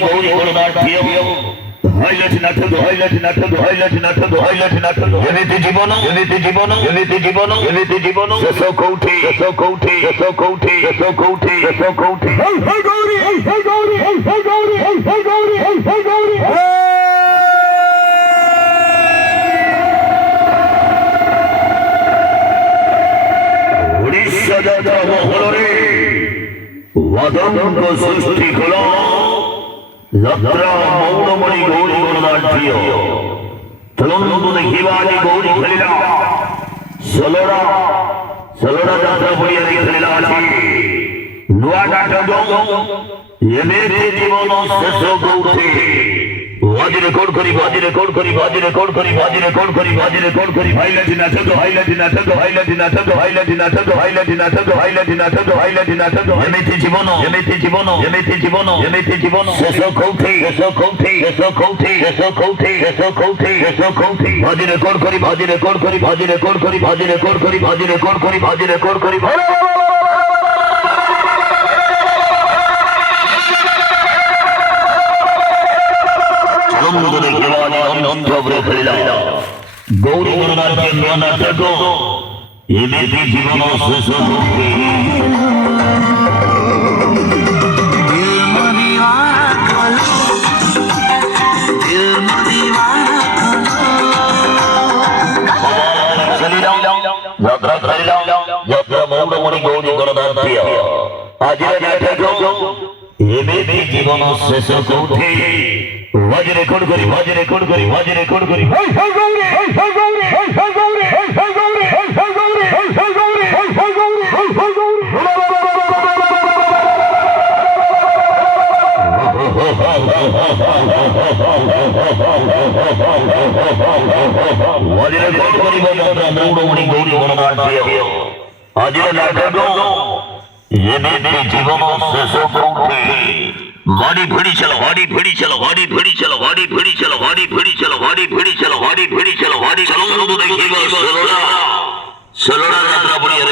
গৌরী গণনাট্য highlight নাটক এমনিতে জীবন শেষ কৌঠি উড়িষ্যা যাত্রা মহলরে ওয়াদঙ্গ সৃষ্টি হল যাত্রা মৌনমণি গৌরী গণনাট্য চলন্ত দেখিবানি গৌরী খেলিলা ষোলরা যাত্রা বলিয়া খেলিলা আছে নূয়া নাটক এমনিতে জীবন শেষ কৌঠি বাজি রেকর্ড করি হাইলাইট নাটক এমনিতে জীবন শেষ কৌঠি বাজি রেকর্ড করি গৌরী গণনাট্য নাটক এমনিতে জীবন শেষ কৌঠি যাত্রা মৌনমণি গৌরী গণনাট্য আজের নাটক এমনিতে জীবন শেষ কৌঠি বাজি রেকর্ড করি মৌনমণি গৌরী গণনাট্য আজের নাটক এমনিতে জীবন শেষ কৌঠি গাড়ি ভিড়ি চলো ষোলরা যাত্রা বলিয়া